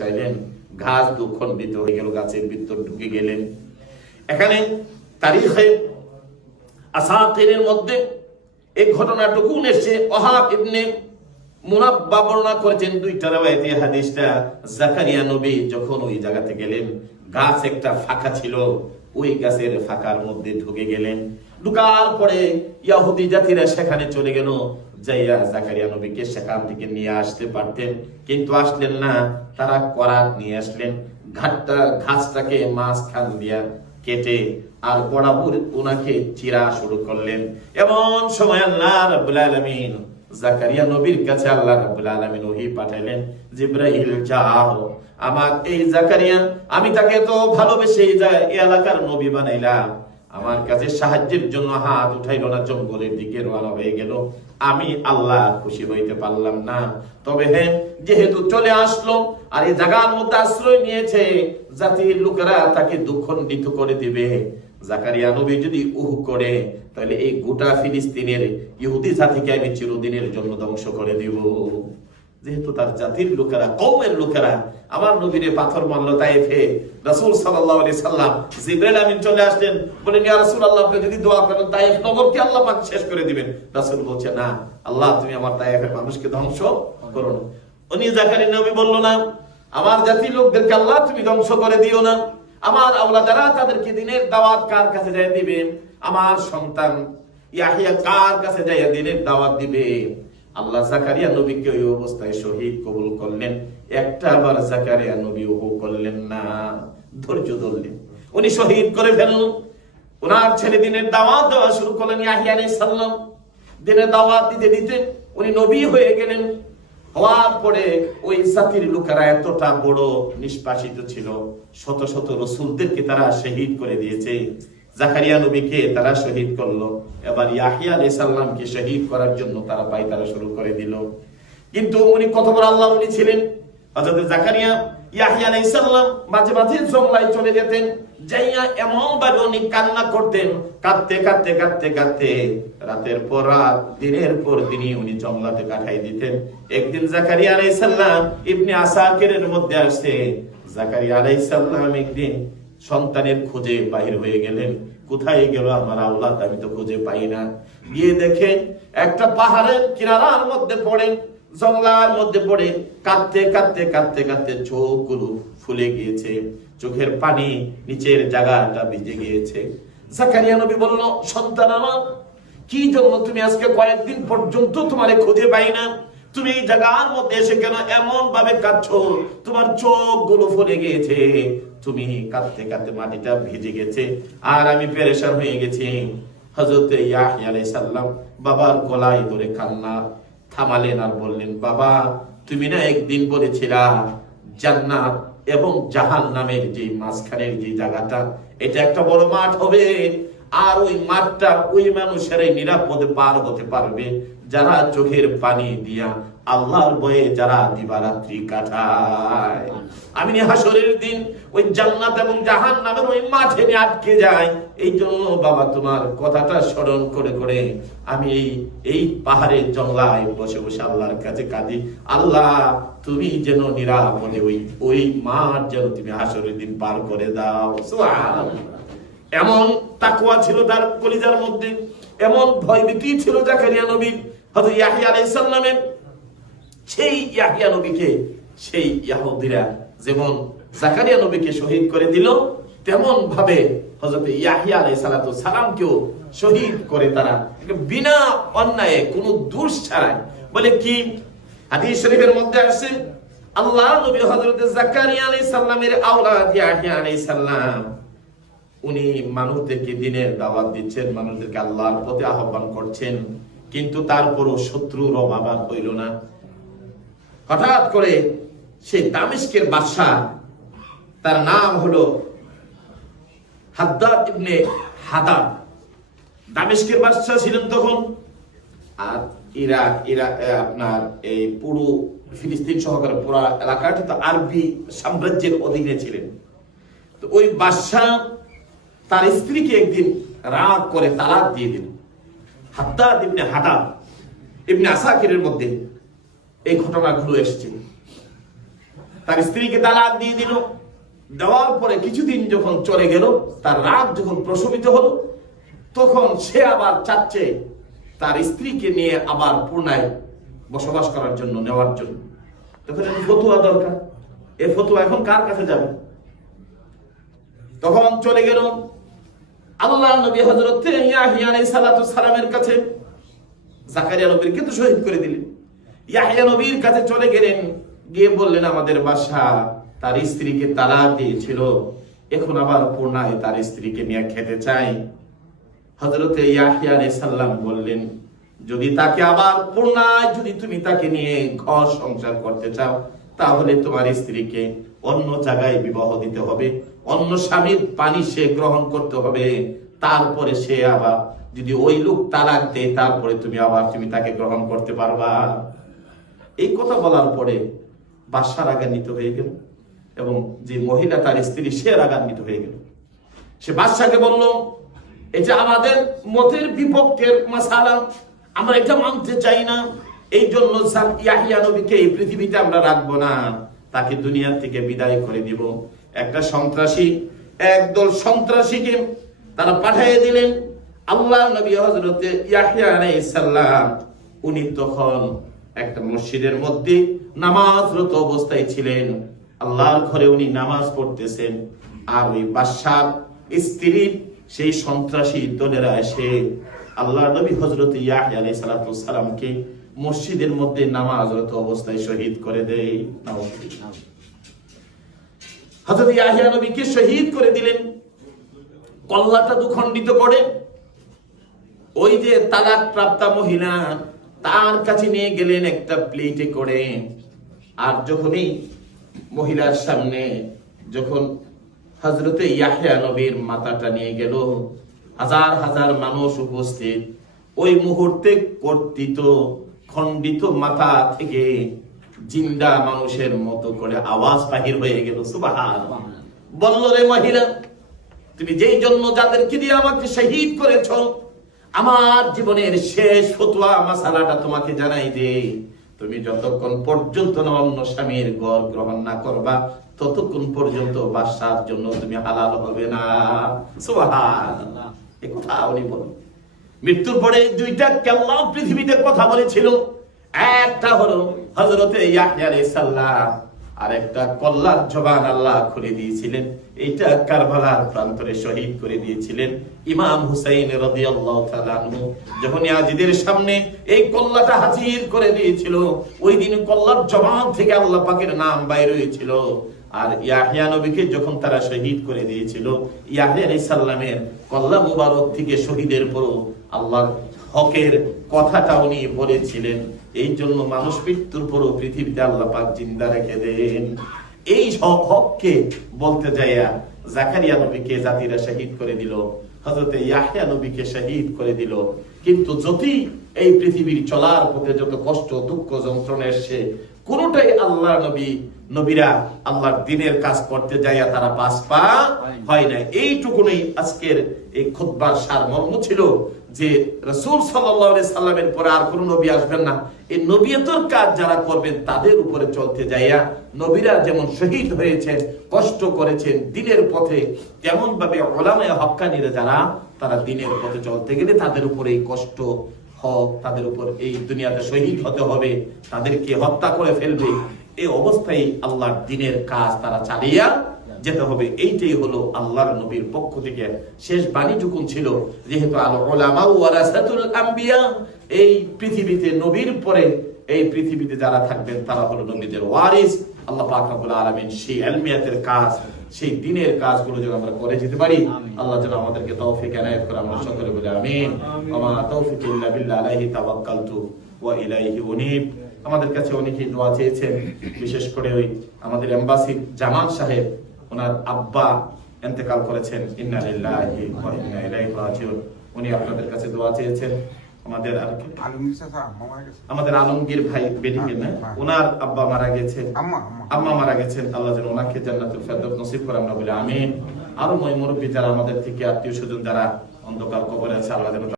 চাইলেন, ঘাস দুখণ্ডিত হয়ে গেল, গাছের ভিতর ঢুকে গেলেন। এখানে তারিখে আসাতের মধ্যে এই ঘটনাটুকু এসছে অহাব ইবনে মুনাব্বা বর্ণনা করেছেন দুইটা হাদিসটা জাকারিয়া নবী যখন ওই জায়গাতে গেলেন, গাছ একটা ফাঁকা ছিল, ওই গাছের ফাঁকার মধ্যে ঢুকে গেলেন। ঢুকার পরে ইয়াহুদি জাতিরা সেখানে চলে গেল যাইয়া জাকারিয়া নবীকে সেখান থেকে নিয়ে আসতে পারতেন। কিন্তু আসলেন না, তারা করাত নিয়ে আসলেন। ঘাটটা, ঘাসটাকে মাছ খান দিয়া কেটে আর বরাবর ওনাকে চিরা শুরু করলেন। এমন সময় আল্লাহ রাব্বুল আলামিন, জাকারিয়া নবীর কাছে আল্লাহ রাব্বুল আলামিন ওহী পাঠাইলেন, জিব্রাইল, যাও। আমার এই জাকারিয়া, আমি তাকে তো ভালোবেসে এই এলাকার নবী বানাইলাম। আমার কাছে সাহায্যের জন্য হাত উঠাইল না, জঙ্গলের দিকে রওনা হয়ে গেল। আমি আল্লাহ খুশি হইতে পারলাম না। তবে হ্যাঁ যেহেতু চলে আসলো আর এই জায়গার মধ্যে আশ্রয় নিয়েছে, জাতির লোকেরা তাকে দুঃখণ্ডিত করে দিবে। জাকারিয়া নবী যদি উহ করে, তাহলে এই গোটা ফিলিস্তিনের ইহুদি জাতিকে আমি চিরদিনের জন্য ধ্বংস করে দিব। যেহেতু তার জাতির লোকেরা কৌমের লোকেরা, আমার নবীরে পাথর মারলো তাইফে। রাসূল আলাইহি সাল্লাম জিবরাইল আমিন চলে আসলেন। বলেন ইয়া রাসূলুল্লাহ আপনি যদি দোয়া করেন, তাইফ নগরকে আল্লাহ পাক শেষ করে দিবেন। রাসূল বলছে, না, আল্লাহ, তুমি আমার তাইফের মানুষকে ধ্বংস করো না। উনি জাকারিয়া নবী বলল, না, আমার জাতির লোকদেরকে আল্লাহ তুমি ধ্বংস করে দিও না। আমার আওলাদারা তাদেরকে দিনের দাওয়াত কার কাছে যায় দিবে? আমার সন্তান ইয়াহিয়া কার কাছে যাইয়া দিনের দাওয়াত দিবে? আল্লাহ জাকারিয়া নবীকে ওই অবস্থায় শহীদ কবুল করলেন। একটা বার জাকারিয়া নবী ওহু করলেন না, ধৈর্য ধরলেন। উনি শহীদ করে ফেললেন ওনার ছেলে দিনের দাওয়াত দেওয়া শুরু করলেন ইয়াহিয়া সালাম। দিনের দাওয়াত দিতে দিতে উনি নবী হয়ে গেলেন। হওয়ার পরে ওই জাতির লোকেরা এতটা বড় নিষ্পাসিত ছিল, শত শত রসুলদেরকে তারা শহীদ করে দিয়েছে। জাকারিয়া নবীকে তারা শহীদ করল। এবার ইয়াহিয়া সালামকে শহীদ করার জন্য তারা পাইতারা শুরু করে দিল। কিন্তু উনি কত বড় আল্লাহ উনি ছিলেন? হযরত জাকারিয়া, ইয়াহিয়া সালাম মাঝে মাঝে জঙ্গলায় চলে যেতেন, যাইয়া এমন ভাবে উনি কান্না করতেন, কাঁদতে কাঁদতে কাঁদতে কাঁদতে রাতের পর রাত, দিনের পর দিনই উনি জঙ্গলাতে কাটাই দিতেন। একদিন জাকারিয়া আলাইহিস সালাম ইবনে আসাকিরের মধ্যে আসছে জাকারিয়া আলাইহিস সালাম একদিন সন্তানের খোঁজে বাহির হয়ে গেলেন। কোথায় গেল আমার আল্লাহ আমি তো খুঁজে পাই না। গিয়ে দেখে একটা পাহাড়ের কিনারার মধ্যে পড়ে, জঙ্গলার মধ্যে পড়ে, কাঁদতে কাঁদতে কাঁদতে কাঁদতে চোখগুলো ফুলে গিয়েছে। চোখের পানি নিচের জায়গাটা ভিজে গিয়েছে। জাকারিয়া নবী বলল, সন্তান আমার, কি জন্য তুমি আজকে কয়েকদিন পর্যন্ত তোমারে খুঁজে পাই না? তুমি এই জায়গার মধ্যে এসে কেন এমন ভাবে কাঁদছো? তোমার চোখগুলো ফুলে গিয়েছে। তুমি কাঁদতে কাঁদতে মাটিটা ভিজে গেছে। আর আমি পেরেশান হয়ে গেছি। হজরত ইয়াহিয়া আলাইহিস সালাম বাবার গলায় ধরে কান্না, থামালেন আর বললেন, বাবা, তুমি না একদিন বলেছিলা, জান্নাত এবং জাহান নামের যে মাঝখানের যে জায়গাটা, এটা একটা বড় মাঠ হবে। আর ওই মাঠটা ওই মানুষেরাই নিরাপদে পার হতে পারবে। যারা চোখের পানি দিয়া আল্লাহর বয়ে যারা দিবারাত্রি কাটায়। আমি হাসরের দিন ওই জান্নাত এবং জাহান নামের ওই মাঠে আটকে যাই। এই জন্য বাবা, তোমার কথাটা স্মরণ করে করে আমি এই এই পাহাড়ের জঙ্গলায় বসে বসে আল্লাহর কাছে কাঁদি। আল্লাহ, তুমি যেন নিরাপদে ওই ওই মাঠ যেন তুমি হাসরের দিন পার করে দাও। সুবহানাল্লাহ। এমন তাকুয়া ছিল তার কলিজার মধ্যে, এমন ভয়ভীতি ছিল জাকারিয়া নবীর হয়তো ইয়াহিয়া আলাইহিস সালামের সেই ইয়াহিয়া নবীকে, সেই ইয়াহুদিরা যেমন জাকারিয়া নবীকে শহীদ করে দিল তেমন ভাবে হযরত ইয়াহিয়া আলাইহিস সালাতু সালামকেও শহীদ করে তারা। বিনা অন্যায়ে, কোনো দোষ ছাড়াই। বলে কি? হাদিস শরীফের মধ্যে আছে আল্লাহ নবী হযরত জাকারিয়া আলাইহিস সালামের আওলাদ ইয়াহিয়া আলাইহিস সালাম উনি মানুষদেরকে দিনের দাওয়াত দিচ্ছেন, মানুষদেরকে আল্লাহর পথে আহ্বান করছেন, কিন্তু তারপরও শত্রুর অভাব হইল না। হঠাৎ করে সেই দামেস্কের বাদশাহ, তার নাম হলো হাদ্দাদ ইবনে হাদাদ দামেস্কের বাদশাহ ছিলেন তখন। আর ইরাক ইরাক আপনার এই পুরো ফিলিস্তিন সহকারে পুরো এলাকাটা তো আরবি সাম্রাজ্যের অধীনে ছিলেন। তো ওই বাদশাহ তার স্ত্রীকে একদিন রাগ করে তালাক দিয়ে দিল। হাদ্দাদ ইবনে হাদাদ ইবনে আসাকিরের মধ্যে এই ঘটনাগুলো এসেছে। তার স্ত্রীকে তালাক দিয়ে দিল। দেওয়ার পরে কিছুদিন যখন চলে গেল, তার রাত যখন প্রসবিত হলো, তখন সে আবার চাচ্ছে তার স্ত্রীকে নিয়ে আবার পুনরায় বসবাস করার জন্য, নেওয়ার জন্য। তখন ফতুয়া দরকার। এ ফতুয়া এখন কার কাছে যাবে? তখন চলে গেল আল্লাহ নবী হজরত ইয়াহিয়া আলাইহিস সালাতু সালামের কাছে জাকারিয়া নবীর কিন্তু শহীদ করে দিলেন। ইয়াহিয়া নবীর কাছে চলে গেলেন, গিয়ে বললেন, আমাদের বাসা, তার স্ত্রীকে তালাক দিয়েছিল। এখন আবার পুনরায় তার স্ত্রীকে নিয়ে খেতে চাই। হজরতে ইয়াহিয়া আলাইহিস সালাম বললেন, যদি তাকে আবার পুনরায় যদি তুমি তাকে নিয়ে ঘর সংসার করতে চাও, তাহলে তোমার স্ত্রীকে অন্য জায়গায় বিবাহ দিতে হবে। অন্য স্বামীর পানি সে গ্রহণ করতে হবে, তারপরে সে আবার যদি ওই লোক তালাক দেয়, তারপরে তুমি আবার তুমি তাকে গ্রহণ করতে পারবা। এই কথা বলার পরে বাদশাহ রাগান্বিত হয়ে গেল এবং যে মহিলা তার স্ত্রী, সে রাগান্বিত হয়ে গেল। সে বাদশাকে বলল এটা আমাদের মতের বিপক্ষের মাসালা, আমরা এটা মানতে চাই না। এই জন্য ইয়াহিয়া নবীকে এই পৃথিবীতে আমরা রাখব না। তাকে দুনিয়া থেকে বিদায় করে দিব। একটা সন্ত্রাসী, একদল সন্ত্রাসীকে তারা পাঠিয়ে দিলেন। আল্লাহ নবী হজরতে উনি তখন একটা মসজিদের মধ্যে নামাজরত অবস্থায় ছিলেন। আল্লাহর ঘরে উনি নামাজ পড়তেছেন। আর ওই বাদশাহ স্ত্রী, সেই সন্ত্রাসী দলেরা এসে আল্লাহ নবী হজরত ইয়াহিয়া আলাইহিস সালাতু সালামকে মসজিদের মধ্যে নামাজরত অবস্থায় শহীদ করে দেয়। হযরত ইয়াহিয়া নবীকে শহীদ করে দিলেন। কল্লাটা দুখণ্ডিত করে। ওই যে তালাক প্রাপ্তা মহিলা, তার কাছে নিয়ে গেলেন একটা প্লেটে করে। আর যখনই মহিলার সামনে যখন হজরতে ইয়াহিয়া নবীর মাথাটা নিয়ে গেল, হাজার হাজার মানুষ উপস্থিত। ওই মুহূর্তে কর্তৃত, খণ্ডিত মাথা থেকে জিন্দা মানুষের মতো করে আওয়াজ বাহির হয়ে গেল সুবাহান বলল রে মহিলা তুমি যেই জন্য যাদেরকে দিয়ে আমাকে শহীদ করেছ আমার জীবনের শেষ ফতুয়া মাসালাটা তোমাকে জানাই দে। তুমি যতক্ষণ পর্যন্ত না অন্য স্বামীর গড় গ্রহণ না করবা ততক্ষণ পর্যন্ত বাসার জন্য তুমি হালাল হবে না। কথা উনি বলেন। মৃত্যুর পরে দুইটা কেল্লা পৃথিবীতে কথা বলেছিল। একটা হলো হজরতে ইয়াহিয়া আর একটা কল্লার জবান আল্লাহ খুলে দিয়েছিলেন। এটা কারবালার প্রান্তরে শহীদ করে দিয়েছিলেন ইমাম হুসাইন রাদিয়াল্লাহু তাআলা যখন ইয়াজিদের সামনে এই কল্লাটা হাজির করে দিয়েছিল, ওই দিন কল্লার জবান থেকে আল্লাহ পাকের নাম বাইর হয়েছিল। আর ইয়াহিয়া নবীকে যখন তারা শহীদ করে দিয়েছিল ইয়াহিয়া আলাইহিস সালামের কল্লা মুবারক থেকে শহীদের পরও আল্লাহর হকের কথাটা উনি বলেছিলেন। এই জন্য মানুষ মৃত্যুর পরও পৃথিবীতে আল্লাহ পাক জিন্দা রেখে দেন। এই হককে বলতে যাইয়া জাকারিয়া নবীকে জাতিরা শহীদ করে দিল হজরতে ইয়াহিয়া নবীকে শহীদ করে দিল। কিন্তু যতই এই পৃথিবীর চলার পথে যত কষ্ট দুঃখ যন্ত্রণা এসছে কোনটাই আল্লাহ নবী নবীরা আল্লাহর দিনের কাজ করতে যাইয়া তারা পাস পা হয় না এইটুকুনই আজকের এই খুতবার সার মর্ম ছিল। যে রসুল সাল্লামের পরে আর কোন নবী আসবেন না, এই নবীয়তর কাজ যারা করবেন তাদের উপরে চলতে যাইয়া নবীরা যেমন শহীদ হয়েছেন, কষ্ট করেছেন দিনের পথে তেমন ভাবে ওলামায় হক্কানিরা যারা, তারা দিনের পথে চলতে গেলে তাদের উপরে এই কষ্ট হক, তাদের উপর এই দুনিয়াতে শহীদ হতে হবে, তাদেরকে হত্যা করে ফেলবে, এই অবস্থায় আল্লাহর দিনের কাজ তারা চালিয়া যেতে হবে। এইটাই হলো আল্লাহর নবীর পক্ষ থেকে শেষ বাণীটুকুন ছিল যেহেতু আল ওলামা ওয়ারাসাতুল আম্বিয়া এই পৃথিবীতে নবীর পরে এই পৃথিবীতে যারা থাকবেন তারা হলো নবীদের ওয়ারিস। আল্লাহ পাক রব্বুল আলামিন সেই ইলমিয়াতের কাজ সেই দিনের কাজগুলো যেন আমরা করে যেতে পারি। আল্লাহ যেন আমাদেরকে তৌফিক এনায়েত করে আমরা সকলে বলে আমিন। ওমা তৌফিক ইল্লা বিল্লাহ আলাইহি তাওয়াক্কালতু ওয়া ইলাইহি উনীব। আমাদের কাছে অনেকেই দোয়া চেয়েছেন বিশেষ করে ওই আমাদের এম্বাসি জামান সাহেব। ওনার আব্বা এন্তেকাল করেছেন ইন্না লিল্লাহি ওয়া ইন্না ইলাইহি রাজিউন। উনি আপনাদের কাছে দোয়া চেয়েছেন। আমাদের আর কি? গেছে। আমাদের আলমগীর ভাই বেডিকে না? ওনার আব্বা মারা গেছেন আম্মা মারা গেছেন। আল্লাহ যেন ওনাকে জান্নাতুল ফেরদৌস নসিব করে আমরা বলি আমিন। আরও মই মুরব্বী যারা আমাদের থেকে আত্মীয় স্বজন যারা অন্ধকার কবরে আছে আল্লাহ যেন